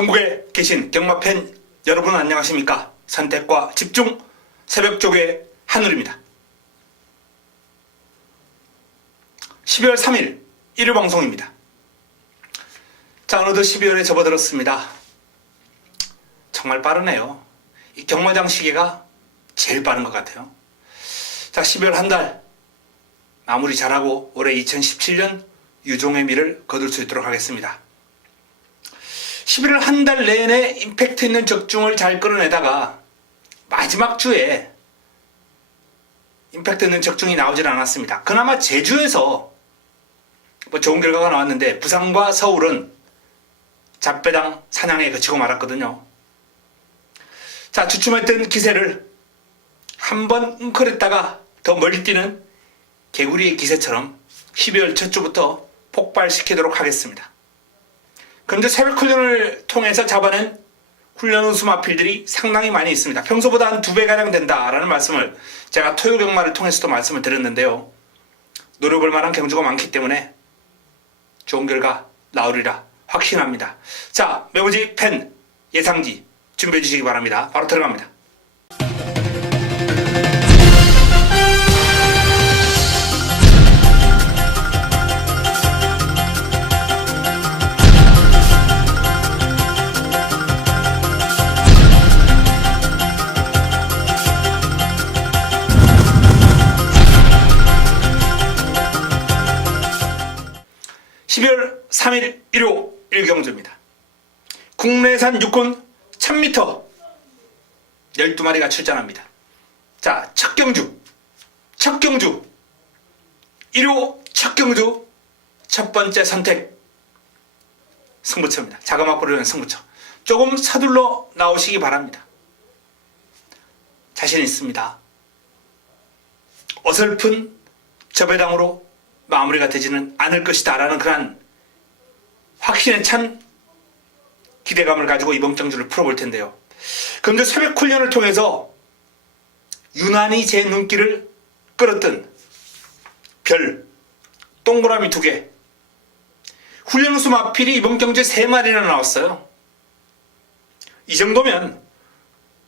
전국에 계신 경마 팬 여러분 안녕하십니까? 선택과 집중 새벽조개 한울입니다. 12월 3일 일요 방송입니다. 자, 어느덧 12월에 접어들었습니다. 정말 빠르네요. 이 경마장 시계가 제일 빠른 것 같아요. 자, 12월 한 달 마무리 잘하고 올해 2017년 유종의 미를 거둘 수 있도록 하겠습니다. 11월 한 달 내내 임팩트 있는 적중을 잘 끌어내다가 마지막 주에 임팩트 있는 적중이 나오질 않았습니다. 그나마 제주에서 좋은 결과가 나왔는데 부산과 서울은 잡배당 사냥에 그치고 말았거든요. 자, 주춤했던 기세를 한번 웅크렸다가 더 멀리 뛰는 개구리의 기세처럼 12월 첫 주부터 폭발시키도록 하겠습니다. 그런데 새벽 훈련을 통해서 잡아낸 훈련 우수 마필들이 상당히 많이 있습니다. 평소보다 한 2배가량 된다라는 말씀을 제가 토요 경마를 통해서도 말씀을 드렸는데요. 노려볼 만한 경주가 많기 때문에 좋은 결과 나오리라 확신합니다. 자, 매부지 팬 예상지 준비해 주시기 바랍니다. 바로 들어갑니다. 12월 3일 일요 1경주입니다. 국내산 육군 1000m 12마리가 출전합니다. 자, 첫 경주 일요 첫 경주 첫 번째 선택 승부처입니다. 자그마하고 부르는 승부처. 조금 서둘러 나오시기 바랍니다. 자신 있습니다. 어설픈 저배당으로 마무리가 되지는 않을 것이다 라는 그런 확신에 찬 기대감을 가지고 이번 경주를 풀어볼 텐데요. 그런데 새벽 훈련을 통해서 유난히 제 눈길을 끌었던 별 동그라미 2개 훈련 우수 마필이 이번 경주에 3마리나 나왔어요. 이 정도면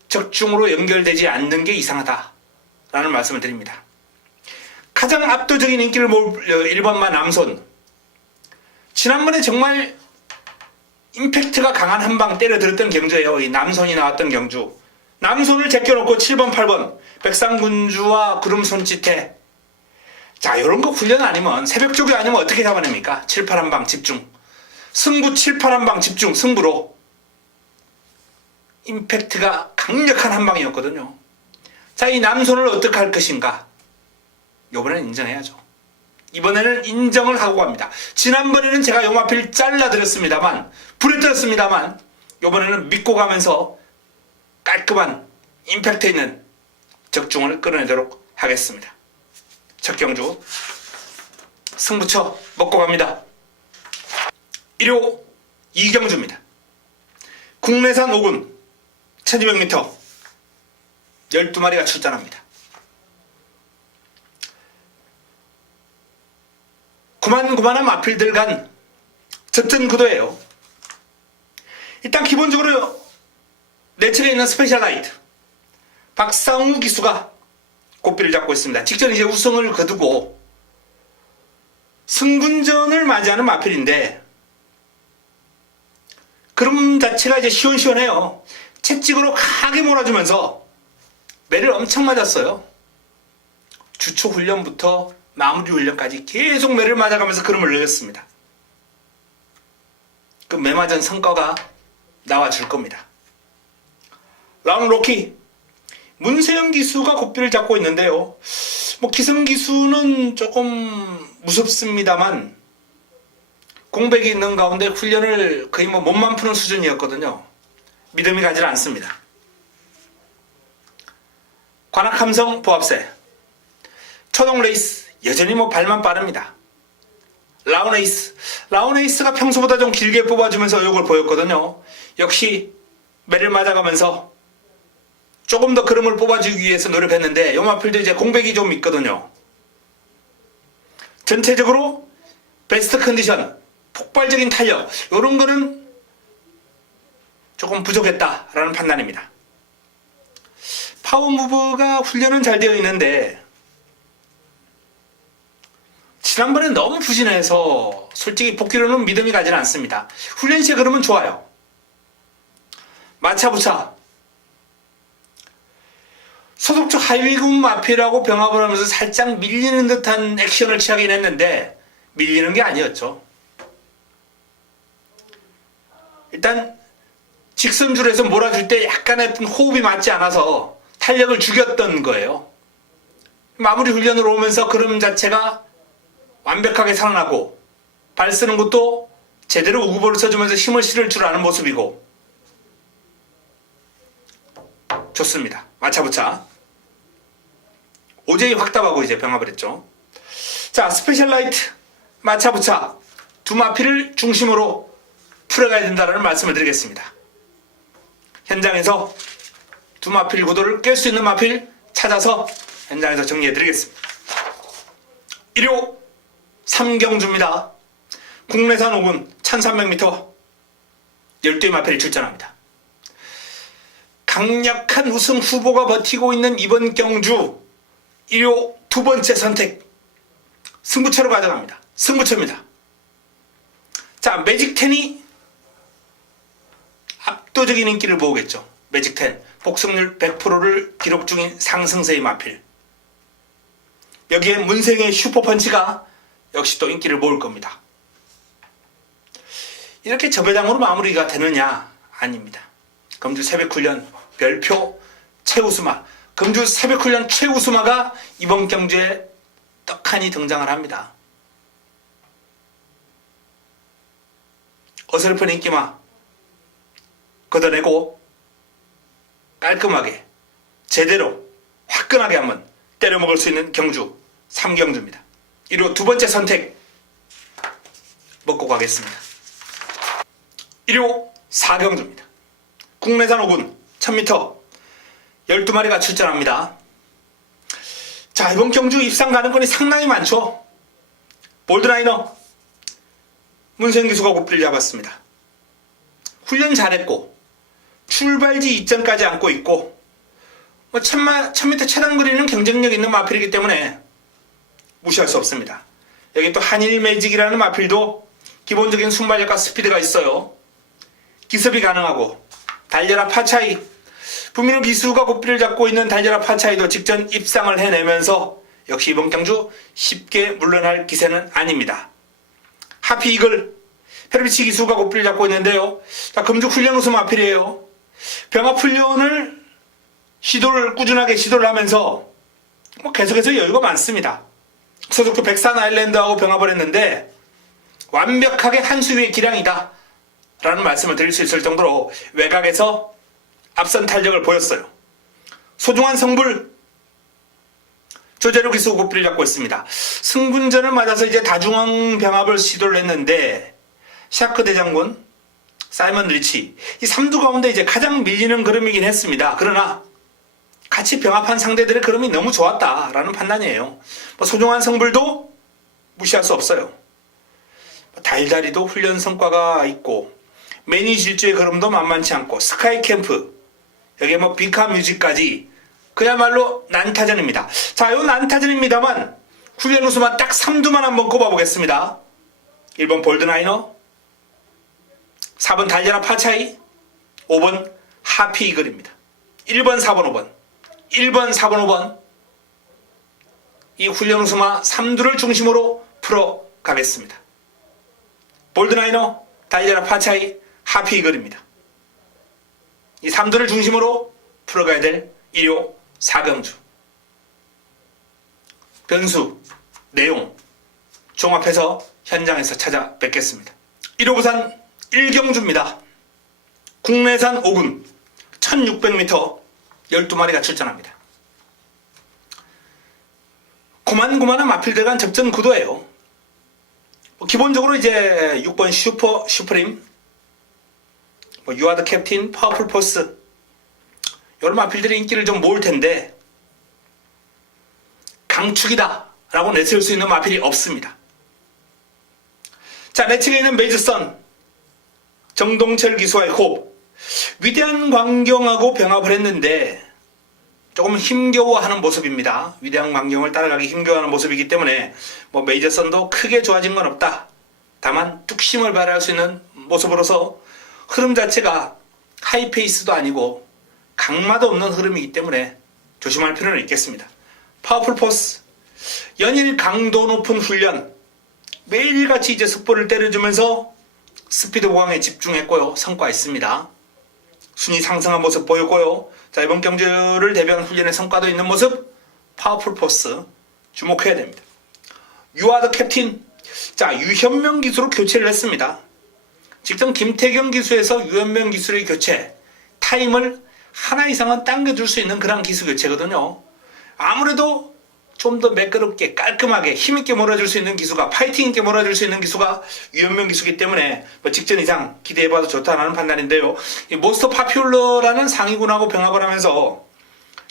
적중으로 연결되지 않는 게 이상하다라는 말씀을 드립니다. 가장 압도적인 인기를 모을 1번마 남손. 지난번에 정말 임팩트가 강한 한방 때려들었던 경주예요. 이 남손이 나왔던 경주. 남손을 제껴놓고 7번, 8번 백상군주와 구름손짓해. 자, 이런 거 훈련 아니면 새벽 조기 아니면 어떻게 잡아냅니까? 7, 8 한방 집중. 승부 7, 8 한방 집중 승부로. 임팩트가 강력한 한방이었거든요. 자, 이 남손을 어떻게 할 것인가? 이번에는 인정해야죠. 이번에는 인정을 하고 갑니다. 지난번에는 제가 요마필 잘라드렸습니다만 불에 떴습니다만 이번에는 믿고 가면서 깔끔한 임팩트 있는 적중을 끌어내도록 하겠습니다. 첫 경주 승부처 먹고 갑니다. 1호 2경주입니다. 국내산 5군 1200m 12마리가 출전합니다. 고만고만한 마필들 간 젖은 구도예요. 일단 기본적으로 내측에 있는 스페셜라이트 박상우 기수가 고삐를 잡고 있습니다. 직전 이제 우승을 거두고 승군전을 맞이하는 마필인데 그럼 자체가 이제 시원시원해요. 채찍으로 강하게 몰아주면서 매를 엄청 맞았어요. 주초 훈련부터 마무리 훈련까지 계속 매를 맞아가면서 그름을 늘렸습니다. 그 매 맞은 성과가 나와줄 겁니다. 라운 로키 문세영 기수가 고삐를 잡고 있는데요. 기성 기수는 조금 무섭습니다만 공백이 있는 가운데 훈련을 거의 몸만 푸는 수준이었거든요. 믿음이 가지 않습니다. 관악함성 보합세 초동 레이스 여전히 발만 빠릅니다. 라운에이스가 평소보다 좀 길게 뽑아주면서 의욕을 보였거든요. 역시 매를 맞아가면서 조금 더 그름을 뽑아주기 위해서 노력했는데 요마필도 이제 공백이 좀 있거든요. 전체적으로 베스트 컨디션, 폭발적인 탄력 이런 거는 조금 부족했다라는 판단입니다. 파워무브가 훈련은 잘 되어 있는데 지난번에 너무 부진해서 솔직히 복귀로는 믿음이 가지는 않습니다. 훈련 시에 그러면 좋아요. 마차부차 소속 쪽 하위군 마피라고 병합을 하면서 살짝 밀리는 듯한 액션을 취하긴 했는데 밀리는 게 아니었죠. 일단 직선줄에서 몰아줄 때 약간의 호흡이 맞지 않아서 탄력을 죽였던 거예요. 마무리 훈련으로 오면서 그름 자체가 완벽하게 살아나고 발 쓰는 것도 제대로 우구보를 써주면서 힘을 실을 줄 아는 모습이고 좋습니다. 마차부차 오제이 확답하고 이제 병합을 했죠. 자, 스페셜라이트 마차부차 두 마피를 중심으로 풀어가야 된다는 말씀을 드리겠습니다. 현장에서 두 마필 구도를 깰 수 있는 마필 찾아서 현장에서 정리해 드리겠습니다. 1호 3경주입니다. 국내산 5군 1300m 12의 마필이 출전합니다. 강력한 우승 후보가 버티고 있는 이번 경주 1호 두 번째 선택 승부처로 가져갑니다. 승부처입니다. 자, 매직10이 압도적인 인기를 모으겠죠. 매직10 복승률 100%를 기록 중인 상승세의 마필. 여기에 문생의 슈퍼펀치가 역시 또 인기를 모을 겁니다. 이렇게 저배당으로 마무리가 되느냐? 아닙니다. 금주 새벽훈련 별표 최우수마, 금주 새벽훈련 최우수마가 이번 경주에 떡하니 등장을 합니다. 어설픈 인기마 걷어내고 깔끔하게 제대로 화끈하게 한번 때려먹을 수 있는 경주 3경주입니다. 1호 두 번째 선택 먹고 가겠습니다. 1호 4경주입니다. 국내산 5군 1000m 12마리가 출전합니다. 자, 이번 경주 입상 가능권이 상당히 많죠. 볼드라이너 문생기수가 고삐를 잡았습니다. 훈련 잘했고 출발지 이전까지 안고 있고 1000m 최단 거리는 경쟁력 있는 마필이기 때문에 무시할 수 없습니다. 여기 또 한일 매직이라는 마필도 기본적인 순발력과 스피드가 있어요. 기습이 가능하고 달려라 파차이 부민호 기수가 고삐를 잡고 있는 달려라 파차이도 직전 입상을 해내면서 역시 이번 경주 쉽게 물러날 기세는 아닙니다. 하피 이글 페르비치 기수가 고삐를 잡고 있는데요. 자, 금주 훈련 우승 마필이에요. 병합 훈련을 꾸준하게 시도를 하면서 계속해서 여유가 많습니다. 소속도 백산 아일랜드하고 병합을 했는데 완벽하게 한 수 위의 기량이다 라는 말씀을 드릴 수 있을 정도로 외곽에서 앞선 탄력을 보였어요. 소중한 성불 조재로 기수 고삐를 잡고 있습니다. 승군전을 맞아서 이제 다중앙 병합을 시도를 했는데 샤크 대장군 사이먼 리치 이 3두 가운데 이제 가장 밀리는 그림이긴 했습니다. 그러나 같이 병합한 상대들의 그림이 너무 좋았다라는 판단이에요. 소중한 성불도 무시할 수 없어요. 달다리도 훈련 성과가 있고 매니 질주의 그림도 만만치 않고 스카이 캠프 여기에 비카 뮤직까지 그야말로 난타전입니다. 자, 요 난타전입니다만 훈련 우수만 딱 3두만 한번 꼽아보겠습니다. 1번 볼드나이너 4번 달려라 파차이 5번 하피 이글입니다. 1번 4번 5번 1번 4번 5번 이 훈련 우수마 3두를 중심으로 풀어가겠습니다. 볼드나이너 달려라 파차이 하피 이글입니다. 이 3두를 중심으로 풀어가야 될 1호 4경주 변수 내용 종합해서 현장에서 찾아뵙겠습니다. 1호 부산 1경주입니다. 국내산 5군 1600m 12마리가 출전합니다. 고만고만한 마필들간 접전 구도예요. 기본적으로 이제 6번 슈프림 유아드 캡틴 파워풀 포스 이런 마필들이 인기를 좀 모을 텐데 강축이다 라고 내세울 수 있는 마필이 없습니다. 자, 내측에 있는 메이저선 정동철 기수와의 호흡 위대한 광경하고 병합을 했는데 조금 힘겨워하는 모습입니다. 위대한 광경을 따라가기 힘겨워하는 모습이기 때문에 메이저선도 크게 좋아진 건 없다. 다만 뚝심을 발휘할 수 있는 모습으로서 흐름 자체가 하이페이스도 아니고 강마도 없는 흐름이기 때문에 조심할 필요는 있겠습니다. 파워풀 포스, 연일 강도 높은 훈련, 매일같이 이제 속보를 때려주면서 스피드 보강에 집중했고요. 성과 있습니다. 순위 상승한 모습 보였고요. 자, 이번 경주를 대비한 훈련의 성과도 있는 모습, 파워풀 포스 주목해야 됩니다. 유아더 캡틴, 자, 유현명 기수로 교체를 했습니다. 직전 김태경 기수에서 유현명 기수의 교체, 타임을 하나 이상은 당겨줄 수 있는 그런 기수 교체거든요. 아무래도 좀 더 매끄럽게 깔끔하게 힘있게 몰아줄 수 있는 기수가, 파이팅 있게 몰아줄 수 있는 기수가 유현명 기수이기 때문에 직전 이상 기대해봐도 좋다는 판단인데요. 이 모스터 파퓰러라는 상위군하고 병합을 하면서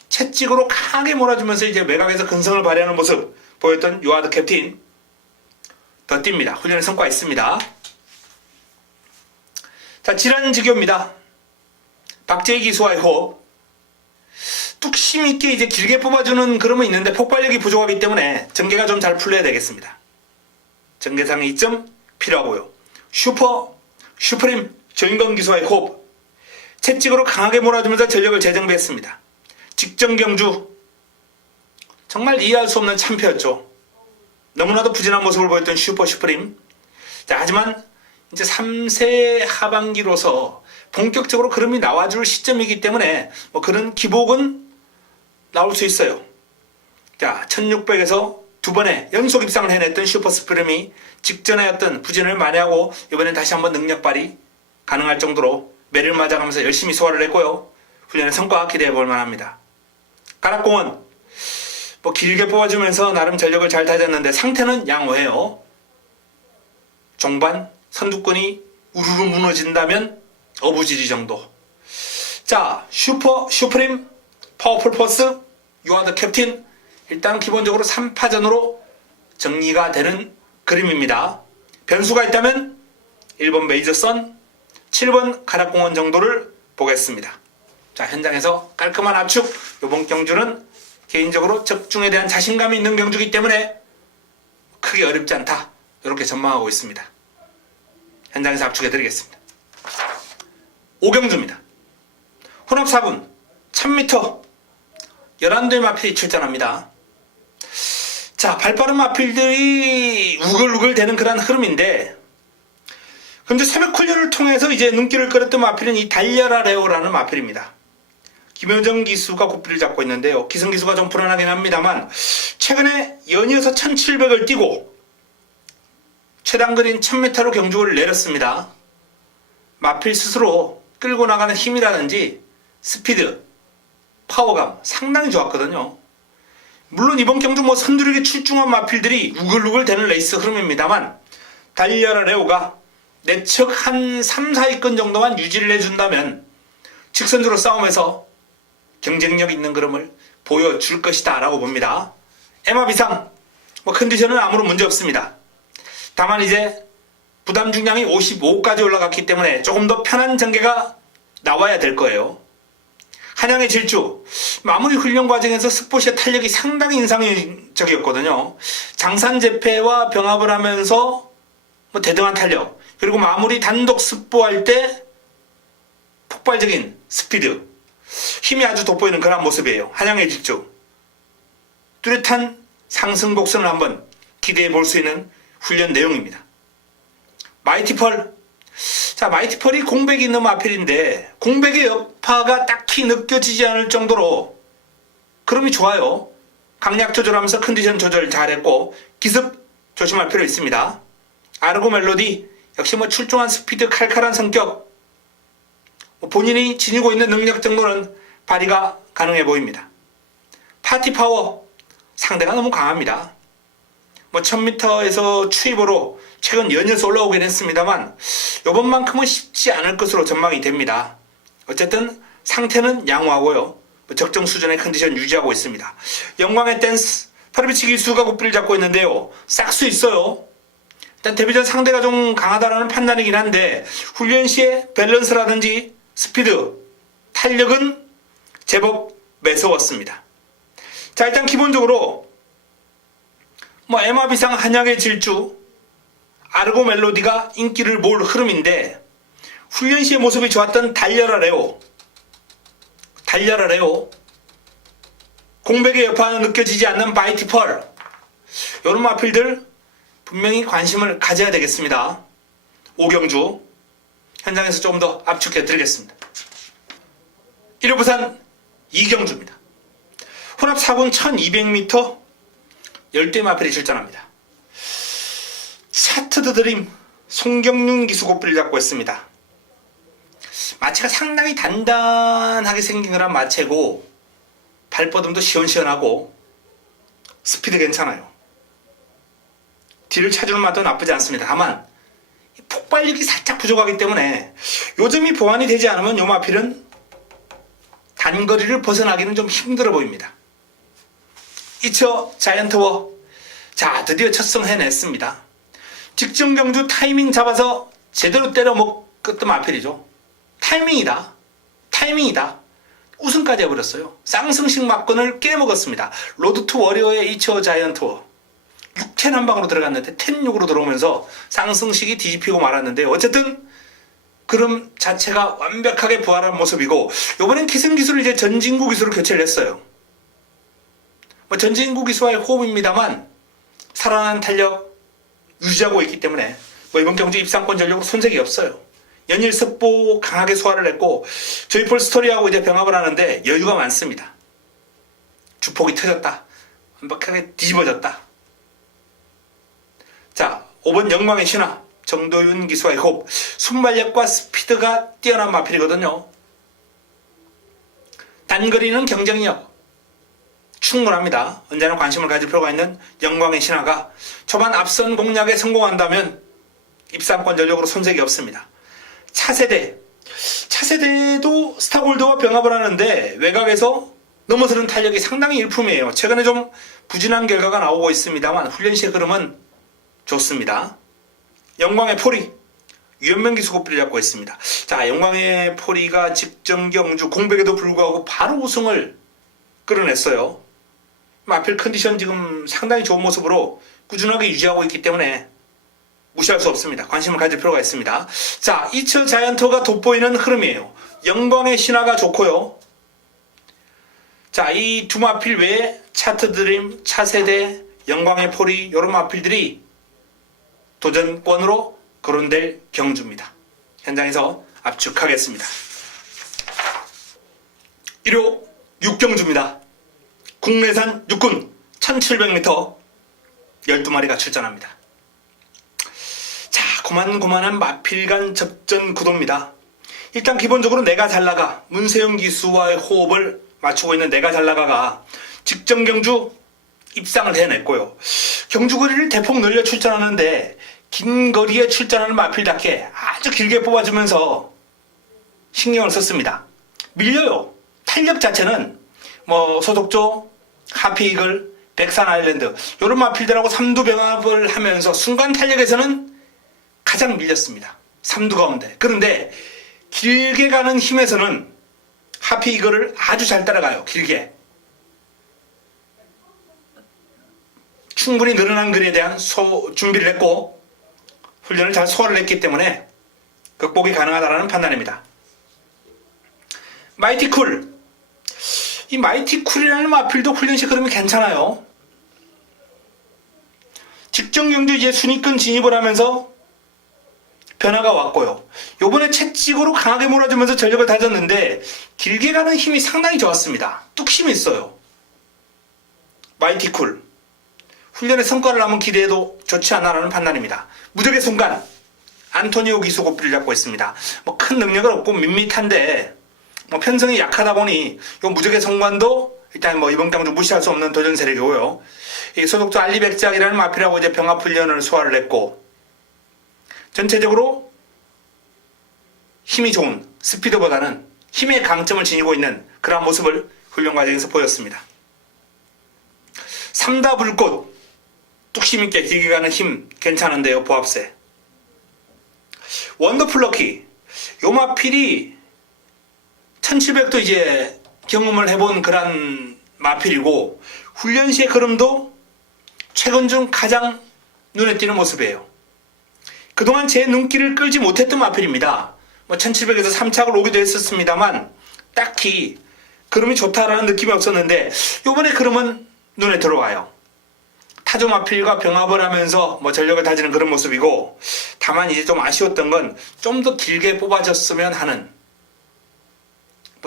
채찍으로 강하게 몰아주면서 이제 외곽에서 근성을 발휘하는 모습 보였던 유아더 캡틴 더 뜁니다. 훈련의 성과 있습니다. 자, 질환지교입니다. 박재희 기수와의 호흡. 뚝심 있게 이제 길게 뽑아주는 그림은 있는데 폭발력이 부족하기 때문에 전개가 좀 잘 풀려야 되겠습니다. 전개상의 이점 필요하고요. 슈프림 조인건 기수와의 호흡. 채찍으로 강하게 몰아주면서 전력을 재정비했습니다. 직전 경주 정말 이해할 수 없는 참패였죠. 너무나도 부진한 모습을 보였던 슈프림. 자, 하지만 이제 3세 하반기로서 본격적으로 그림이 나와줄 시점이기 때문에 그런 기복은 나올 수 있어요. 자, 1600에서 두 번의 연속 입상을 해냈던 슈퍼스프림이 직전에 어떤 부진을 만회하고 이번엔 다시 한번 능력 발휘 가능할 정도로 매를 맞아가면서 열심히 소화를 했고요. 훈련의 성과 기대해 볼 만합니다. 가락공은 길게 뽑아주면서 나름 전력을 잘 다졌는데 상태는 양호해요. 종반 선두권이 우르르 무너진다면 어부지리 정도. 자, 슈프림 파워풀 포스 유아더 캡틴, 일단 기본적으로 3파전으로 정리가 되는 그림입니다. 변수가 있다면 1번 메이저선, 7번 가락공원 정도를 보겠습니다. 자, 현장에서 깔끔한 압축. 이번 경주는 개인적으로 적중에 대한 자신감이 있는 경주이기 때문에 크게 어렵지 않다, 이렇게 전망하고 있습니다. 현장에서 압축해드리겠습니다. 5경주입니다. 혼합 4군 1000m 11대의 마필이 출전합니다. 자, 발빠른 마필들이 우글우글 되는 그런 흐름인데, 근데 새벽 훈련을 통해서 이제 눈길을 끌었던 마필은 이 달려라 레오라는 마필입니다. 김효정 기수가 고삐를 잡고 있는데요. 기성 기수가 좀 불안하긴 합니다만 최근에 연이어서 1700을 뛰고 최단거리인 1000m로 경주를 내렸습니다. 마필 스스로 끌고 나가는 힘이라든지 스피드, 파워감 상당히 좋았거든요. 물론 이번 경주 선두력에 출중한 마필들이 우글우글 되는 레이스 흐름입니다만 달려라 레오가 내측 한 3, 4위권 정도만 유지를 해준다면 직선주로 싸움에서 경쟁력 있는 그림을 보여줄 것이다 라고 봅니다. 에마 비상 컨디션은 아무런 문제 없습니다. 다만 이제 부담 중량이 55까지 올라갔기 때문에 조금 더 편한 전개가 나와야 될 거예요. 한양의 질주, 마무리 훈련 과정에서 스포시의 탄력이 상당히 인상적이었거든요. 장산 재패와 병합을 하면서 대등한 탄력, 그리고 마무리 단독 스포할 때 폭발적인 스피드, 힘이 아주 돋보이는 그런 모습이에요. 한양의 질주. 뚜렷한 상승 곡선을 한번 기대해 볼 수 있는 훈련 내용입니다. 마이티펄. 자, 마이티펄이 공백이 있는 마필인데 공백의 여파가 딱히 느껴지지 않을 정도로 그림이 좋아요. 강약 조절하면서 컨디션 조절 잘했고 기습 조심할 필요 있습니다. 아르고 멜로디 역시 출중한 스피드, 칼칼한 성격, 본인이 지니고 있는 능력 정도는 발휘가 가능해 보입니다. 파티 파워 상대가 너무 강합니다. 1000m에서 추입으로 최근 연이어서 올라오긴 했습니다만 이번만큼은 쉽지 않을 것으로 전망이 됩니다. 어쨌든 상태는 양호하고요. 적정 수준의 컨디션 유지하고 있습니다. 영광의 댄스, 파르비치 기수가 고삐를 잡고 있는데요. 싹수 있어요. 일단 데뷔전 상대가 좀 강하다라는 판단이긴 한데 훈련 시에 밸런스라든지 스피드, 탄력은 제법 매서웠습니다. 자, 일단 기본적으로 MR비상 한약의 질주, 아르고 멜로디가 인기를 모을 흐름인데 훈련 시의 모습이 좋았던 달려라 레오, 공백의 여파는 느껴지지 않는 바이티 펄, 이런 마필들 분명히 관심을 가져야 되겠습니다. 오경주 현장에서 조금 더 압축해 드리겠습니다. 1호 부산 이경주입니다. 혼합 4군 1200m 10대 마필이 출전합니다. 차트드 드림 송경윤 기수 고삐를 잡고 있습니다. 마체가 상당히 단단하게 생긴 그런 마체고 발버둥도 시원시원하고 스피드 괜찮아요. 뒤를 차주는 맛도 나쁘지 않습니다. 다만 폭발력이 살짝 부족하기 때문에 요점이 보완이 되지 않으면 요 마필은 단거리를 벗어나기는 좀 힘들어 보입니다. 2차 자이언트워, 자 드디어 첫 승 해냈습니다. 직전 경주 타이밍 잡아서 제대로 때려 먹었던 마필이죠. 타이밍이다. 우승까지 해버렸어요. 쌍승식 막건을 깨먹었습니다. 로드 투 워리어의 2차 자이언트워 6텐 한 방으로 들어갔는데 10-6으로 들어오면서 쌍승식이 뒤집히고 말았는데 어쨌든 그럼 자체가 완벽하게 부활한 모습이고, 이번엔 기승기수를 이제 전진구 기수로 교체를 했어요. 전진구 기수와의 호흡입니다만 살아난 탄력 유지하고 있기 때문에 이번 경주 입상권 전력으로 손색이 없어요. 연일 습보 강하게 소화를 했고 저희폴 스토리하고 이제 병합을 하는데 여유가 많습니다. 주폭이 터졌다. 완벽하게 뒤집어졌다. 자, 5번 영광의 신화 정도윤 기수와의 호흡, 순발력과 스피드가 뛰어난 마필이거든요. 단거리는 경쟁력 충분합니다. 언제나 관심을 가질 필요가 있는 영광의 신화가 초반 앞선 공략에 성공한다면 입상권 전력으로 손색이 없습니다. 차세대도 스타골드와 병합을 하는데 외곽에서 넘어서는 탄력이 상당히 일품이에요. 최근에 좀 부진한 결과가 나오고 있습니다만 훈련 시의 흐름은 좋습니다. 영광의 포리 유연명 기수 고삐를 잡고 있습니다. 자, 영광의 포리가 직전 경주 공백에도 불구하고 바로 우승을 끌어냈어요. 마필 컨디션 지금 상당히 좋은 모습으로 꾸준하게 유지하고 있기 때문에 무시할 수 없습니다. 관심을 가질 필요가 있습니다. 자, 2차 자이언트가 돋보이는 흐름이에요. 영광의 신화가 좋고요. 자, 이 두 마필 외에 차트드림, 차세대, 영광의 포리 이런 마필들이 도전권으로 거론될 경주입니다. 현장에서 압축하겠습니다. 1호 6경주입니다. 국내산 육군 1700m 12마리가 출전합니다. 자, 고만고만한 마필간 접전 구도입니다. 일단 기본적으로 내가 잘 나가 문세영 기수와의 호흡을 맞추고 있는 내가 잘 나가가 직전 경주 입상을 해냈고요. 경주 거리를 대폭 늘려 출전하는데 긴 거리에 출전하는 마필답게 아주 길게 뽑아주면서 신경을 썼습니다. 밀려요. 탄력 자체는 소속조, 하피이글, 백산 아일랜드 이런 마필들하고 삼두 병합을 하면서 순간 탄력에서는 가장 밀렸습니다. 삼두 가운데. 그런데 길게 가는 힘에서는 하피이글을 아주 잘 따라가요. 길게. 충분히 늘어난 거리에 대한 준비를 했고 훈련을 잘 소화를 했기 때문에 극복이 가능하다는 판단입니다. 마이티쿨. 이 마이티쿨이라는 마필도 훈련시 흐름이 괜찮아요. 직전 경주 이제 순위권 진입을 하면서 변화가 왔고요. 요번에 채찍으로 강하게 몰아주면서 전력을 다졌는데 길게 가는 힘이 상당히 좋았습니다. 뚝심이 있어요. 마이티쿨. 훈련의 성과를 한번 기대해도 좋지 않나라는 판단입니다. 무적의 순간 안토니오 기수 고삐를 잡고 있습니다. 큰 능력은 없고 밋밋한데 편성이 약하다 보니 이 무적의 성관도 일단 이번 경주 무시할 수 없는 도전 세력이고요. 이 소속조 알리백작이라는 마필하고 이제 병합 훈련을 소화를 했고 전체적으로 힘이 좋은 스피드보다는 힘의 강점을 지니고 있는 그런 모습을 훈련 과정에서 보였습니다. 삼다 불꽃 뚝심 있게 길게 가는 힘 괜찮은데요. 보합세. 원더풀 럭키. 요 마필이 1700도 이제 경험을 해본 그런 마필이고 훈련 시의 걸음도 최근 중 가장 눈에 띄는 모습이에요. 그동안 제 눈길을 끌지 못했던 마필입니다. 1700에서 3착을 오기도 했었습니다만 딱히 걸음이 좋다라는 느낌이 없었는데 이번에 걸음은 눈에 들어와요. 타조 마필과 병합을 하면서 전력을 다지는 그런 모습이고, 다만 이제 좀 아쉬웠던 건 좀 더 길게 뽑아졌으면 하는,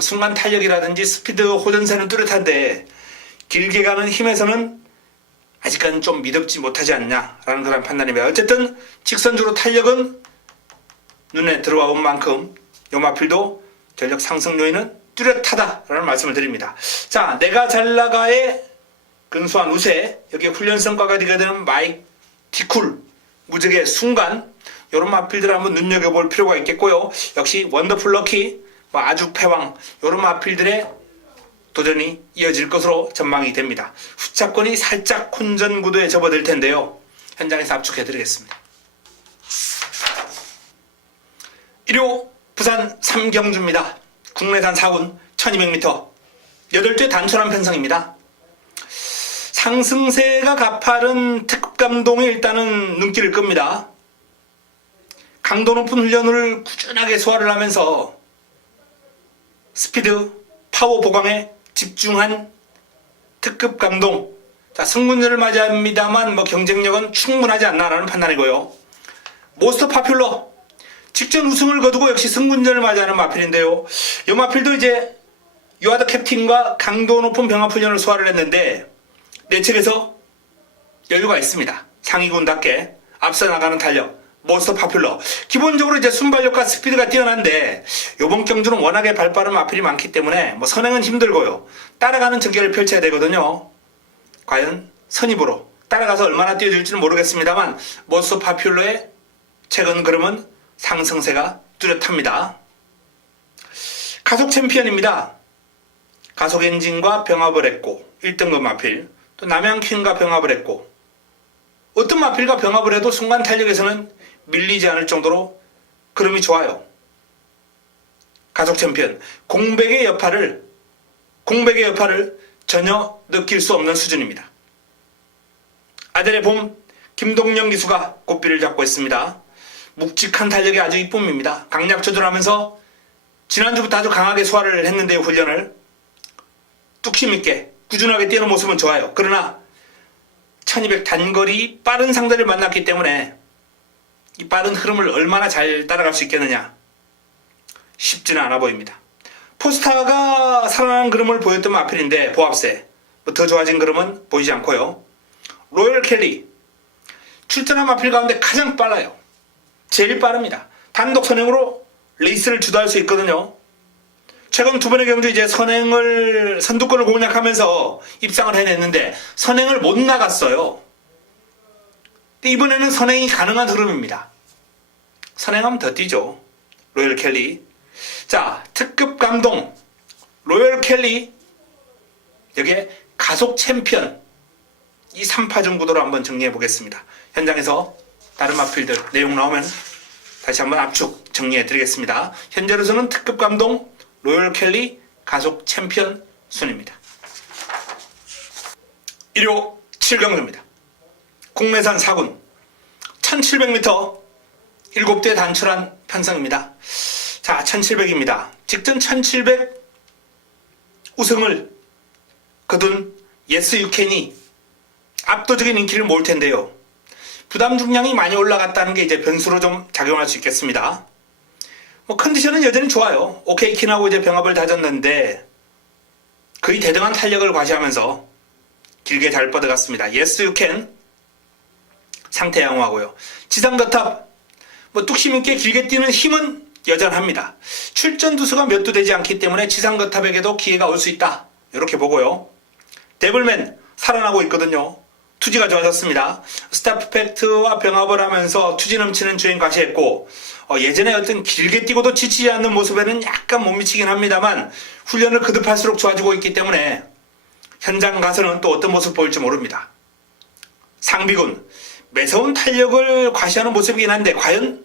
순간 탄력이라든지 스피드 호전세는 뚜렷한데 길게 가는 힘에서는 아직까지는 좀 미덥지 못하지 않냐라는 그런 판단입니다. 어쨌든 직선주로 탄력은 눈에 들어온 만큼 요 마필도 전력 상승 요인은 뚜렷하다라는 말씀을 드립니다. 자, 내가 잘 나가의 근소한 우세, 여기에 훈련성과가 되는 마이티쿨, 무적의 순간, 이런 마필들을 한번 눈여겨볼 필요가 있겠고요. 역시 원더풀 럭키, 아주 패왕, 이런 마필들의 도전이 이어질 것으로 전망이 됩니다. 후차권이 살짝 혼전 구도에 접어들 텐데요. 현장에서 압축해드리겠습니다. 1호 부산 삼경주입니다. 국내산 4군 1200m 8대 단촐한 편성입니다. 상승세가 가파른 특감동이 일단은 눈길을 끕니다. 강도 높은 훈련을 꾸준하게 소화를 하면서 스피드, 파워 보강에 집중한 특급 감동. 자, 승군전을 맞이합니다만 경쟁력은 충분하지 않나라는 판단이고요. 모스터 파퓰러 직전 우승을 거두고 역시 승군전을 맞이하는 마필인데요. 이 마필도 이제 유아드 캡틴과 강도 높은 병합 훈련을 소화를 했는데 내측에서 여유가 있습니다. 상위군답게 앞서 나가는 탄력, 모스터 파퓰러. 기본적으로 이제 순발력과 스피드가 뛰어난데 이번 경주는 워낙에 발빠른 마필이 많기 때문에 선행은 힘들고요. 따라가는 전개를 펼쳐야 되거든요. 과연 선입으로 따라가서 얼마나 뛰어줄지는 모르겠습니다만 모스터 파퓰러의 최근 걸음은 상승세가 뚜렷합니다. 가속 챔피언입니다. 가속 엔진과 병합을 했고 1등급 마필, 또 남양퀸과 병합을 했고 어떤 마필과 병합을 해도 순간 탄력에서는 밀리지 않을 정도로 걸음이 좋아요. 가속 챔피언, 공백의 여파를 전혀 느낄 수 없는 수준입니다. 아델의 봄 김동영 기수가 꽃비를 잡고 있습니다. 묵직한 탄력이 아주 이쁨입니다. 강약 조절하면서 지난주부터 아주 강하게 소화를 했는데요. 훈련을 뚝심 있게 꾸준하게 뛰는 모습은 좋아요. 그러나 1200 단거리 빠른 상대를 만났기 때문에 이 빠른 흐름을 얼마나 잘 따라갈 수 있겠느냐, 쉽지는 않아 보입니다. 포스타가 살아난 걸음을 보였던 마필인데 보합세 더 좋아진 걸음은 보이지 않고요. 로열 켈리 출전한 마필 가운데 가장 빨라요. 제일 빠릅니다. 단독 선행으로 레이스를 주도할 수 있거든요. 최근 두 번의 경주 이제 선두권을 공략하면서 입상을 해냈는데 선행을 못 나갔어요. 근데 이번에는 선행이 가능한 흐름입니다. 선행하면 더 뛰죠. 로열 켈리. 자, 특급 감동 로열 켈리, 여기에 가속 챔피언, 이 3파전 구도로 한번 정리해 보겠습니다. 현장에서 다른 마필들 내용 나오면 다시 한번 압축 정리해 드리겠습니다. 현재로서는 특급 감동 로열 켈리 가속 챔피언 순입니다. 1호 7경주입니다. 국내산 4군 1700m 7대 단출한 편성입니다. 자, 1700입니다. 직전 1700 우승을 거둔 예스 유캔이 압도적인 인기를 모을 텐데요. 부담 중량이 많이 올라갔다는 게 이제 변수로 좀 작용할 수 있겠습니다. 컨디션은 여전히 좋아요. 오케이 킨하고 이제 병합을 다졌는데 거의 대등한 탄력을 과시하면서 길게 잘 뻗어갔습니다. 예스 유캔 상태 양호하고요. 지상거탑 뚝심 있게 길게 뛰는 힘은 여전합니다. 출전 두수가 몇 도 되지 않기 때문에 지상거탑에게도 기회가 올 수 있다, 이렇게 보고요. 데블맨 살아나고 있거든요. 투지가 좋아졌습니다. 스타프 팩트와 병합을 하면서 투지 넘치는 주행 과시했고 예전에 어떤 길게 뛰고도 지치지 않는 모습에는 약간 못 미치긴 합니다만 훈련을 거듭할수록 좋아지고 있기 때문에 현장 가서는 또 어떤 모습 보일지 모릅니다. 상비군 매서운 탄력을 과시하는 모습이긴 한데 과연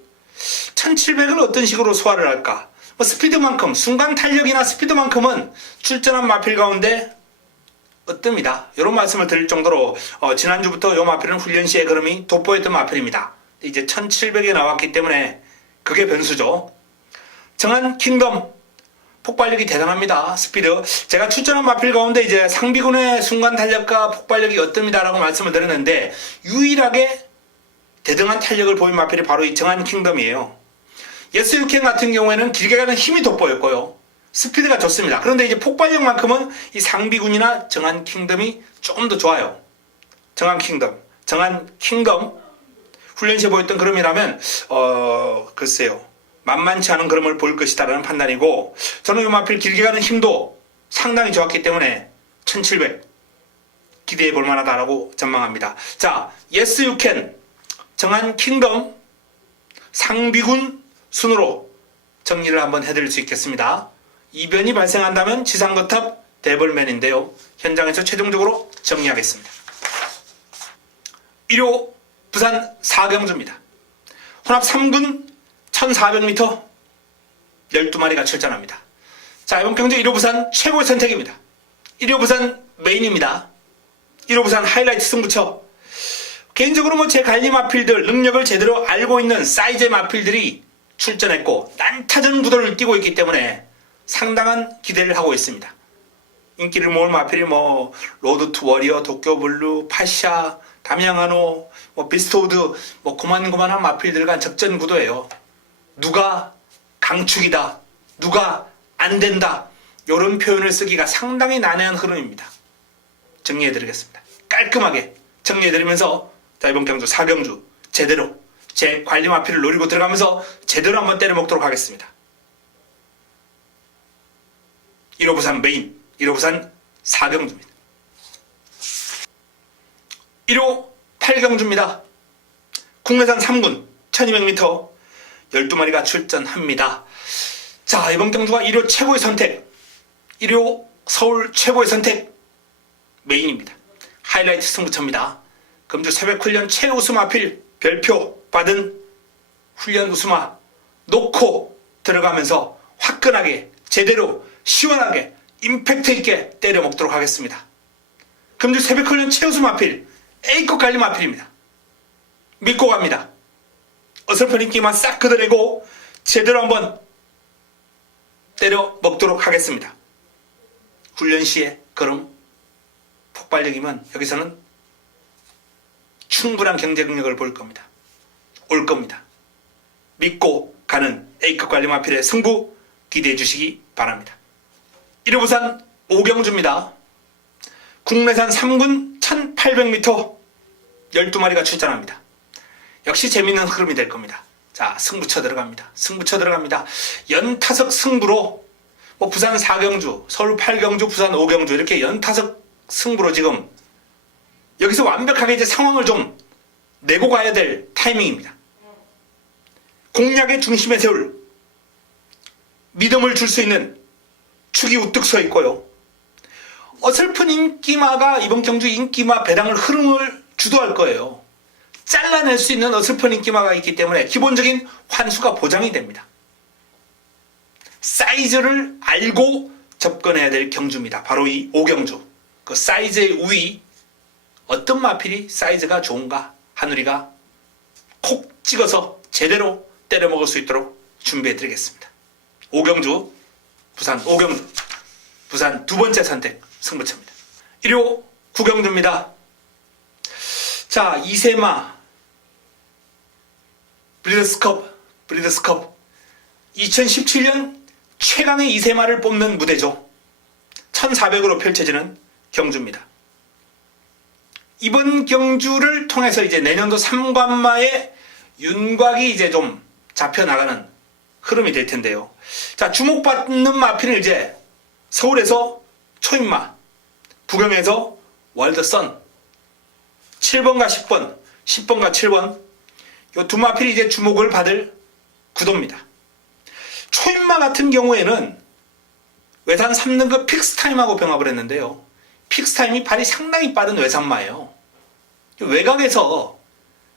1700을 어떤 식으로 소화를 할까? 뭐 스피드만큼, 순간 탄력이나 스피드만큼은 출전한 마필 가운데 어뜹니다. 이런 말씀을 드릴 정도로 지난주부터 이 마필은 훈련 시에 걸음이 돋보였던 마필입니다. 이제 1700에 나왔기 때문에 그게 변수죠. 정한 킹덤 폭발력이 대단합니다. 스피드. 제가 출전한 마필 가운데 이제 상비군의 순간 탄력과 폭발력이 어떻습니다라고 말씀을 드렸는데 유일하게 대등한 탄력을 보인 마필이 바로 이 정한 킹덤이에요. 예스 유캔 같은 경우에는 길게 가는 힘이 돋보였고요. 스피드가 좋습니다. 그런데 이제 폭발력만큼은 이 상비군이나 정한 킹덤이 조금 더 좋아요. 정한 킹덤 훈련시에 보였던 걸음이라면 글쎄요. 만만치 않은 걸음을 보일 것이다라는 판단이고 저는 이 마필 길게 가는 힘도 상당히 좋았기 때문에 1700 기대해 볼 만하다라고 전망합니다. 자, 예스 유캔 정한 킹덤 상비군 순으로 정리를 한번 해드릴 수 있겠습니다. 이변이 발생한다면 지상거탑 데블맨인데요. 현장에서 최종적으로 정리하겠습니다. 1호 부산 4경주입니다. 혼합 3군 1400m 12마리가 출전합니다. 자, 이번 경주 1호 부산 최고의 선택입니다. 1호 부산 메인입니다. 1호 부산 하이라이트 승부처. 개인적으로 뭐 제 관리 마필들 능력을 제대로 알고 있는 사이즈의 마필들이 출전했고 난타전 구도를 띄고 있기 때문에 상당한 기대를 하고 있습니다. 인기를 모을 마필이 뭐 로드 투 워리어, 도쿄블루, 파샤, 담양하노, 뭐 비스토우드, 뭐 고만고만한 마필들과 적전 구도예요. 누가 강축이다, 누가 안 된다, 이런 표현을 쓰기가 상당히 난해한 흐름입니다. 정리해드리겠습니다. 깔끔하게 정리해드리면서 자, 이번 경주 4경주 제대로 제 관리 마필을 노리고 들어가면서 제대로 한번 때려먹도록 하겠습니다. 1호 부산 메인, 1호 부산 4경주입니다. 1호 8경주입니다. 국내산 3군 1200m 12마리가 출전합니다. 자, 이번 경주가 1호 최고의 선택, 1호 서울 최고의 선택 메인입니다. 하이라이트 승부처입니다. 금주 새벽 훈련 최우수 마필 별표 받은 훈련 우수마 놓고 들어가면서 화끈하게 제대로 시원하게 임팩트 있게 때려 먹도록 하겠습니다. 금주 새벽 훈련 최우수 마필 A급 관리 마필입니다. 믿고 갑니다. 어설픈 인기만 싹 걷어내고 제대로 한번 때려 먹도록 하겠습니다. 훈련 시에 걸음 폭발력이면 여기서는 충분한 경제 능력을 볼 겁니다. 올 겁니다. 믿고 가는 A급 관리 마필의 승부 기대해 주시기 바랍니다. 1호 부산 5경주입니다. 국내산 3군 1800m 12마리가 출전합니다. 역시 재밌는 흐름이 될 겁니다. 자, 승부처 들어갑니다. 연타석 승부로 뭐 부산 4경주, 서울 8경주, 부산 5경주 이렇게 연타석 승부로 지금 여기서 완벽하게 이제 상황을 좀 내고 가야 될 타이밍입니다. 공략의 중심에 세울 믿음을 줄 수 있는 축이 우뚝 서 있고요. 어설픈 인기마가 이번 경주 인기마 배당을 흐름을 주도할 거예요. 잘라낼 수 있는 어설픈 인기마가 있기 때문에 기본적인 환수가 보장이 됩니다. 사이즈를 알고 접근해야 될 경주입니다. 바로 이 5경주. 그 사이즈의 우위, 어떤 마필이 사이즈가 좋은가 하누리가 콕 찍어서 제대로 때려 먹을 수 있도록 준비해 드리겠습니다. 5경주, 부산 5경주, 부산 두 번째 선택 승부처입니다. 1호 9경주입니다. 자, 이세마 브리더스컵 2017년 최강의 이세마를 뽑는 무대죠. 1400으로 펼쳐지는 경주입니다. 이번 경주를 통해서 이제 내년도 3관마의 윤곽이 이제 좀 잡혀나가는 흐름이 될 텐데요. 자, 주목받는 마필은 이제 서울에서 초인마, 부경에서 월드선 7번과 10번, 10번과 7번 이 두 마필이 이제 주목을 받을 구도입니다. 초인마 같은 경우에는 외산 3등급 픽스타임하고 병합을 했는데요. 픽스타임이 발이 상당히 빠른 외산마예요. 외곽에서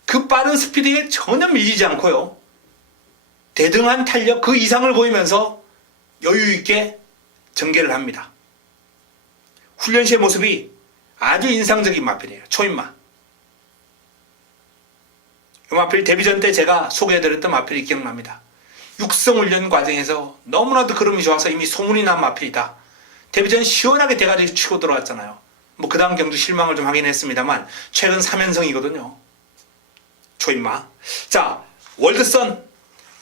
그 빠른 스피드에 전혀 밀리지 않고요. 대등한 탄력 그 이상을 보이면서 여유 있게 전개를 합니다. 훈련 시의 모습이 아주 인상적인 마필이에요. 초인마. 이 마필 데뷔전 때 제가 소개해드렸던 마필이 기억납니다. 육성훈련 과정에서 너무나도 그름이 좋아서 이미 소문이 난 마필이다. 데뷔전 시원하게 대가리 치고 들어왔잖아요. 뭐 그 다음 경주 실망을 좀 하긴 했습니다만 최근 3연승이거든요. 초인마. 자, 월드선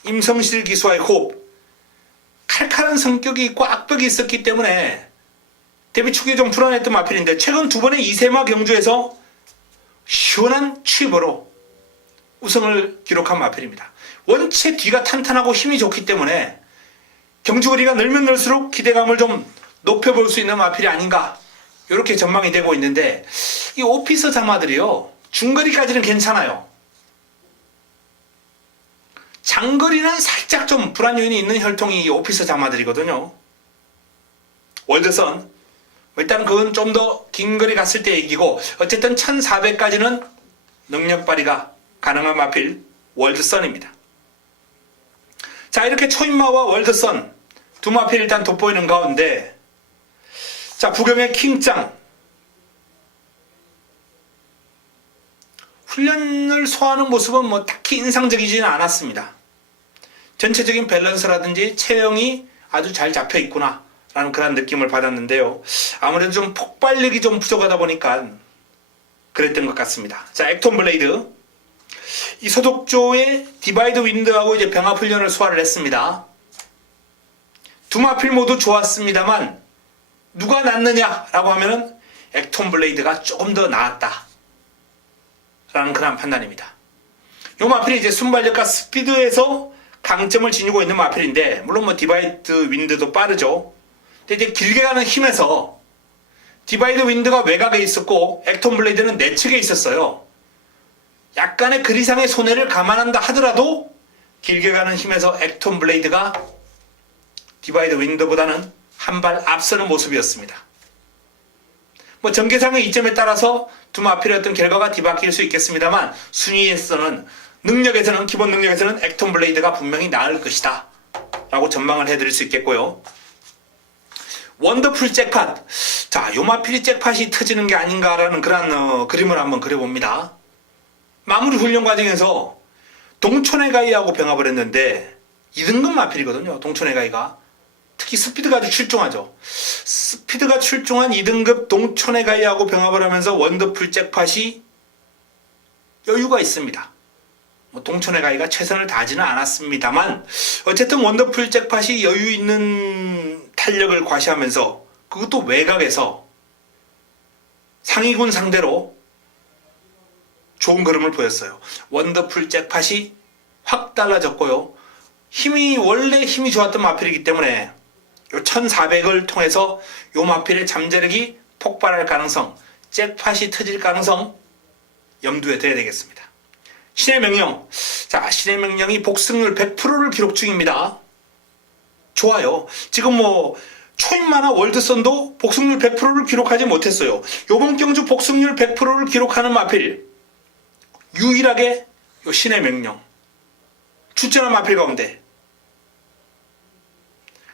임성실 기수와의 호흡. 칼칼한 성격이 있고 악벽이 있었기 때문에 데뷔 초기에 좀 불안했던 마필인데 최근 두 번의 이세마 경주에서 시원한 취입으로 우승을 기록한 마필입니다. 원체 뒤가 탄탄하고 힘이 좋기 때문에 경주거리가 늘면 늘수록 기대감을 좀 높여볼 수 있는 마필이 아닌가 이렇게 전망이 되고 있는데 이 오피서 장마들이요 중거리까지는 괜찮아요. 장거리는 살짝 좀 불안 요인이 있는 혈통이 오피서 장마들이거든요. 월드선 일단 그건 좀 더 긴 거리 갔을 때 얘기고 어쨌든 1400까지는 능력 발휘가 가능한 마필 월드선입니다. 자, 이렇게 초인마와 월드선 두 마필 일단 돋보이는 가운데 자, 부경의 킹짱 훈련을 소화하는 모습은 뭐 딱히 인상적이지는 않았습니다. 전체적인 밸런스라든지 체형이 아주 잘 잡혀 있구나 라는 그런 느낌을 받았는데요. 아무래도 좀 폭발력이 좀 부족하다 보니까 그랬던 것 같습니다. 자, 액톤 블레이드 이 소독조의 디바이드 윈드하고 이제 병합 훈련을 소화를 했습니다. 두 마필 모두 좋았습니다만 누가 낫느냐라고 하면은 액톤 블레이드가 조금 더 나았다 라는 그런 판단입니다. 이 마필이 이제 순발력과 스피드에서 강점을 지니고 있는 마필인데 물론 뭐 디바이드 윈드도 빠르죠. 근데 이제 길게 가는 힘에서 디바이드 윈드가 외곽에 있었고 액톤 블레이드는 내측에 있었어요. 약간의 거리상의 손해를 감안한다 하더라도 길게 가는 힘에서 액톤 블레이드가 디바이드 윈드보다는 한 발 앞서는 모습이었습니다. 뭐 전개상의 이점에 따라서 두 마필의 어떤 결과가 뒤바뀔 수 있겠습니다만 순위에서는 능력에서는 기본 능력에서는 액톤 블레이드가 분명히 나을 것이다 라고 전망을 해드릴 수 있겠고요. 원더풀 잭팟. 자, 요 마필이 잭팟이 터지는 게 아닌가라는 그런 그림을 한번 그려봅니다. 마무리 훈련 과정에서 동촌의 가이하고 병합을 했는데 2등급 마필이거든요. 동촌의 가이가. 특히 스피드가 아주 출중하죠. 스피드가 출중한 2등급 동촌의 가이하고 병합을 하면서 원더풀 잭팟이 여유가 있습니다. 뭐 동촌의 가이가 최선을 다하지는 않았습니다만 어쨌든 원더풀 잭팟이 여유 있는 탄력을 과시하면서 그것도 외곽에서 상위군 상대로 좋은 그림을 보였어요. 원더풀 잭팟이 확 달라졌고요. 원래 힘이 좋았던 마필이기 때문에 요 1400을 통해서 요 마필의 잠재력이 폭발할 가능성, 잭팟이 터질 가능성 염두에 둬야 되겠습니다. 신의 명령. 자, 신의 명령이 복승률 100%를 기록 중입니다. 좋아요. 지금 뭐 초인마나 월드선도 복승률 100%를 기록하지 못했어요. 요번 경주 복승률 100%를 기록하는 마필 유일하게 요 신의 명령 출전한 마필 가운데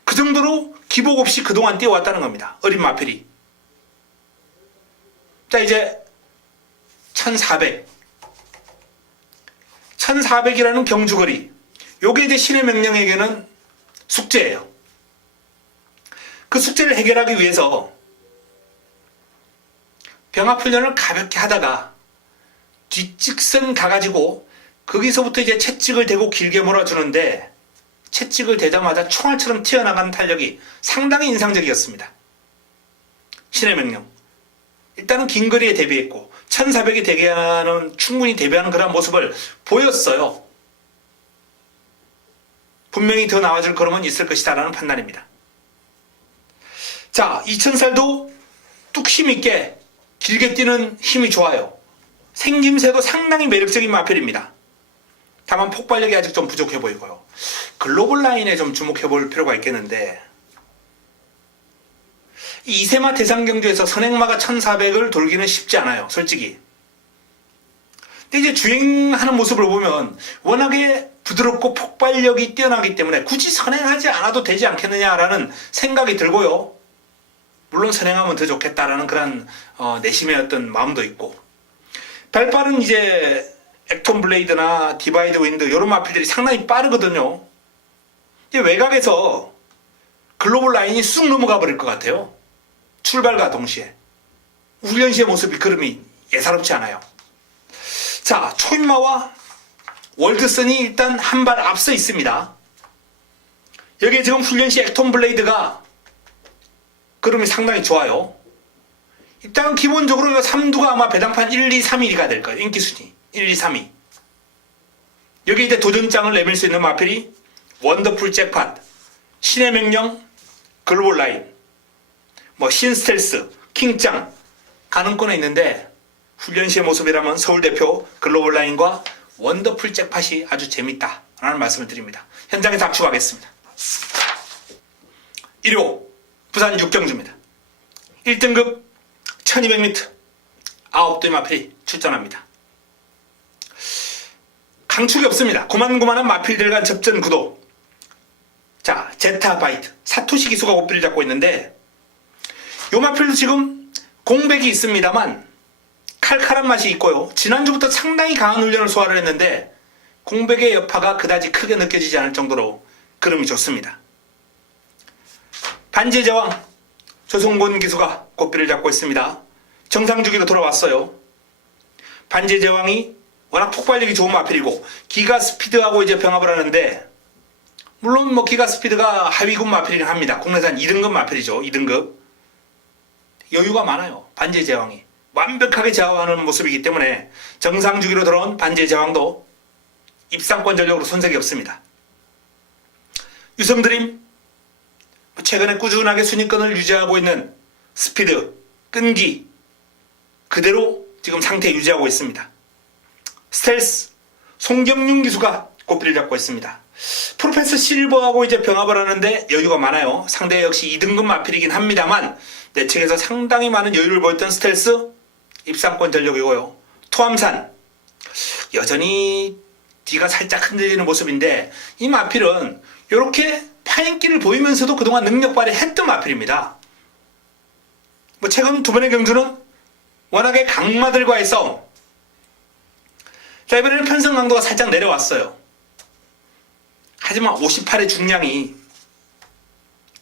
그 정도로 기복 없이 그동안 뛰어왔다는 겁니다. 어린 마필이. 자, 이제 1400 1400이라는 경주거리 요게 이제 신의 명령에게는 숙제예요. 그 숙제를 해결하기 위해서 병합훈련을 가볍게 하다가 뒷직선 가가지고 거기서부터 이제 채찍을 대고 길게 몰아주는데 채찍을 대자마자 총알처럼 튀어나가는 탄력이 상당히 인상적이었습니다. 신의 명령. 일단은 긴 거리에 대비했고 1400이 대비하는 충분히 대비하는 그런 모습을 보였어요. 분명히 더 나아질 걸음은 있을 것이다 라는 판단입니다. 자, 2000살도 뚝 힘있게 길게 뛰는 힘이 좋아요. 생김새도 상당히 매력적인 마필입니다. 다만 폭발력이 아직 좀 부족해 보이고요. 글로벌 라인에 좀 주목해 볼 필요가 있겠는데 이 이세마 대상경주에서 선행마가 1400을 돌기는 쉽지 않아요. 솔직히. 근데 이제 주행하는 모습을 보면 워낙에 부드럽고 폭발력이 뛰어나기 때문에 굳이 선행하지 않아도 되지 않겠느냐라는 생각이 들고요. 물론 선행하면 더 좋겠다라는 그런 내심의 어떤 마음도 있고, 발빠른 이제 액톤 블레이드나 디바이드 윈드 이런 마필들이 상당히 빠르거든요. 이제 외곽에서 글로벌 라인이 쑥 넘어가 버릴 것 같아요. 출발과 동시에. 훈련 시의 모습이 그름이 예사롭지 않아요. 자, 초인마와 월드선이 일단 한 발 앞서 있습니다. 여기에 지금 훈련 시 액톤 블레이드가 그름이 상당히 좋아요. 일단 기본적으로 삼두가 아마 배당판 1, 2, 3, 1위가 될 거예요. 인기 순위 1, 2, 3위. 여기 이제 도전장을 내밀 수 있는 마필이 원더풀 잭팟, 신의 명령, 글로벌 라인, 뭐 신스텔스, 킹짱 가능권에 있는데, 훈련 시의 모습이라면 서울대표 글로벌 라인과 원더풀 잭팟이 아주 재밌다라는 말씀을 드립니다. 현장에서 압축하겠습니다. 1호 부산 육경주입니다. 1등급 1200m 9대 마필이 출전합니다. 강축이 없습니다. 고만고만한 마필들 간 접전 구도. 자, 제타바이트 사토시 기수가 고삐를 잡고 있는데, 요 마필도 지금 공백이 있습니다만 칼칼한 맛이 있고요. 지난주부터 상당히 강한 훈련을 소화를 했는데 공백의 여파가 그다지 크게 느껴지지 않을 정도로 그름이 좋습니다. 반지의 제왕 조성곤 기수가 고삐를 잡고 있습니다. 정상 주기로 돌아왔어요. 반지의 제왕이 워낙 폭발력이 좋은 마필이고 기가 스피드하고 이제 병합을 하는데, 물론 뭐 기가 스피드가 하위군 마필이긴 합니다. 국내산 2등급 마필이죠. 2등급. 여유가 많아요. 반지의 제왕이 완벽하게 제어하는 모습이기 때문에 정상 주기로 들어온 반지의 제왕도 입상권 전력으로 손색이 없습니다. 유성드림 최근에 꾸준하게 순위권을 유지하고 있는 스피드, 끈기 그대로 지금 상태 유지하고 있습니다. 스텔스 송경윤 기수가 고삐를 잡고 있습니다. 프로페서 실버하고 이제 병합을 하는데 여유가 많아요. 상대 역시 2등급 마필이긴 합니다만 내측에서 상당히 많은 여유를 보였던 스텔스 입상권 전력이고요. 토암산 여전히 뒤가 살짝 흔들리는 모습인데, 이 마필은 이렇게 파인기를 보이면서도 그동안 능력 발휘했던 마필입니다. 뭐 최근 두 번의 경주는 워낙에 강마들과의 싸움. 자, 이번에는 편성 강도가 살짝 내려왔어요. 하지만 58의 중량이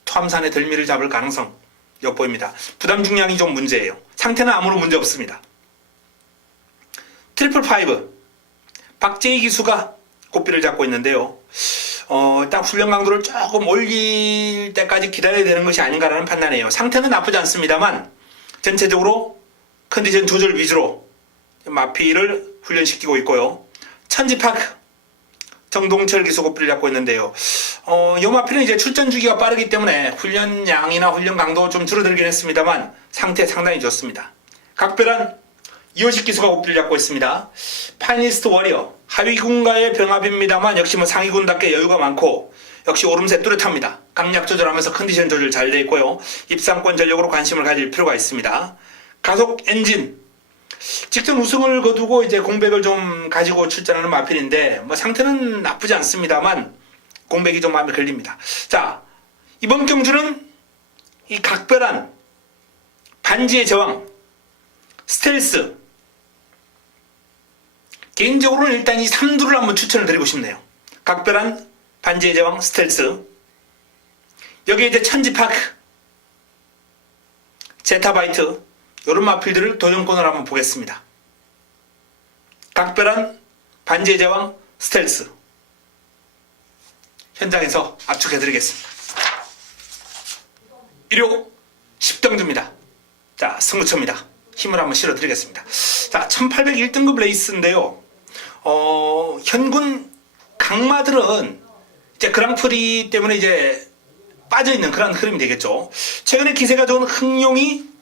토암산의 덜미를 잡을 가능성 엿보입니다. 부담 중량이 좀 문제예요. 상태는 아무런 문제 없습니다. 트리플 파이브 박재희 기수가 고삐를 잡고 있는데요. 일단 훈련 강도를 조금 올릴 때까지 기다려야 되는 것이 아닌가라는 판단이에요. 상태는 나쁘지 않습니다만 전체적으로 컨디션 조절 위주로 마피를 훈련시키고 있고요. 천지파크 정동철 기수 고삐를 잡고 있는데요. 이 마피는 이제 출전 주기가 빠르기 때문에 훈련 양이나 훈련 강도 좀 줄어들긴 했습니다만 상태 상당히 좋습니다. 각별한 이호식 기수가 고삐를 잡고 있습니다. 파이니스트 워리어 하위군과의 병합입니다만 역시 뭐 상위군답게 여유가 많고 역시 오름세 뚜렷합니다. 강약 조절하면서 컨디션 조절 잘 돼 있고요. 입상권 전력으로 관심을 가질 필요가 있습니다. 가속 엔진 직전 우승을 거두고 이제 공백을 좀 가지고 출전하는 마필인데 뭐 상태는 나쁘지 않습니다만 공백이 좀 마음에 걸립니다. 자, 이번 경주는 이 각별한 반지의 제왕 스텔스, 개인적으로는 일단 이 3두를 한번 추천을 드리고 싶네요. 각별한 반지의 제왕 스텔스, 여기에 이제 천지파크, 제타바이트 이런 마필들을 도전권을 한번 보겠습니다. 각별한 반지의 제왕 스텔스 현장에서 압축해드리겠습니다. 1호 10등주입니다. 자, 승부처입니다. 힘을 한번 실어드리겠습니다. 자, 1801등급 레이스인데요. 현군 강마들은 이제 그랑프리 때문에 이제 빠져있는 그런 흐름이 되겠죠. 최근에 기세가 좋은 흥룡이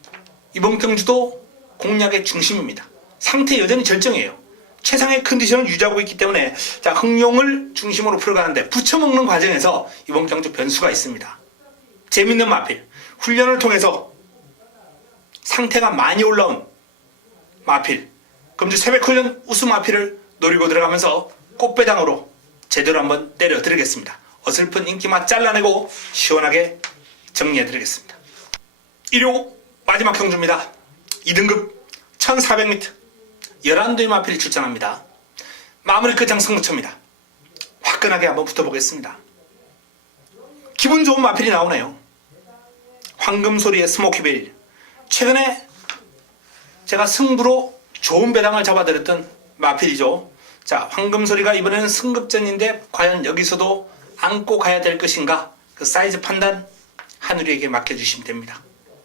이번 경주도 공략의 중심입니다. 상태 여전히 절정이에요. 최상의 컨디션을 유지하고 있기 때문에 자, 흥룡을 중심으로 풀어가는데 붙여먹는 과정에서 이번 경주 변수가 있습니다. 재밌는 마필, 훈련을 통해서 상태가 많이 올라온 마필, 금주 새벽 훈련 우수 마필을 노리고 들어가면서 꽃배당으로 제대로 한번 때려드리겠습니다. 어설픈 인기맛 잘라내고 시원하게 정리해드리겠습니다. 1호 마지막 경주입니다. 2등급 1400m 11도의 마필이 출전합니다. 마무리 끝장 승부처입니다. 화끈하게 한번 붙어보겠습니다. 기분 좋은 마필이 나오네요. 황금소리의 스모키베일. 최근에 제가 승부로 좋은 배당을 잡아드렸던 마필이죠. 자, 황금소리가 이번에는 승급전인데 과연 여기서도 안고 가야 될 것인가? 그 사이즈 판단 하늘이에게 맡겨주시면 됩니다.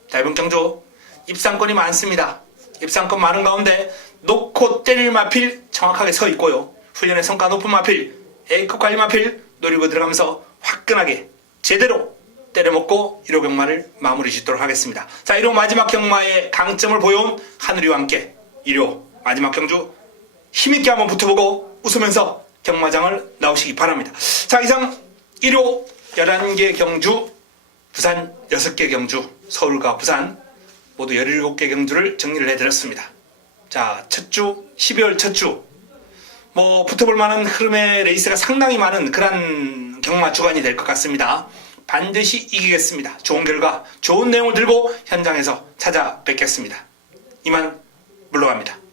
자, 이번 경주 입상권이 많습니다. 입상권 많은 가운데 놓고 때릴 마필 정확하게 서 있고요. 훈련의 성과 높은 마필, A급 관리 마필 노리고 들어가면서 화끈하게 제대로 때려먹고 1호 경마를 마무리 짓도록 하겠습니다. 자, 1호 마지막 경마의 강점을 보여온 하늘이와 함께 1호 마지막 경주 힘있게 한번 붙어보고 웃으면서 경마장을 나오시기 바랍니다. 자, 이상 1호 11개 경주, 부산 6개 경주, 서울과 부산 모두 17개 경주를 정리를 해드렸습니다. 자, 첫 주, 12월 첫 주, 붙어볼 만한 흐름의 레이스가 상당히 많은 그런 경마 주간이 될 것 같습니다. 반드시 이기겠습니다. 좋은 결과, 좋은 내용을 들고 현장에서 찾아뵙겠습니다. 이만 물러갑니다.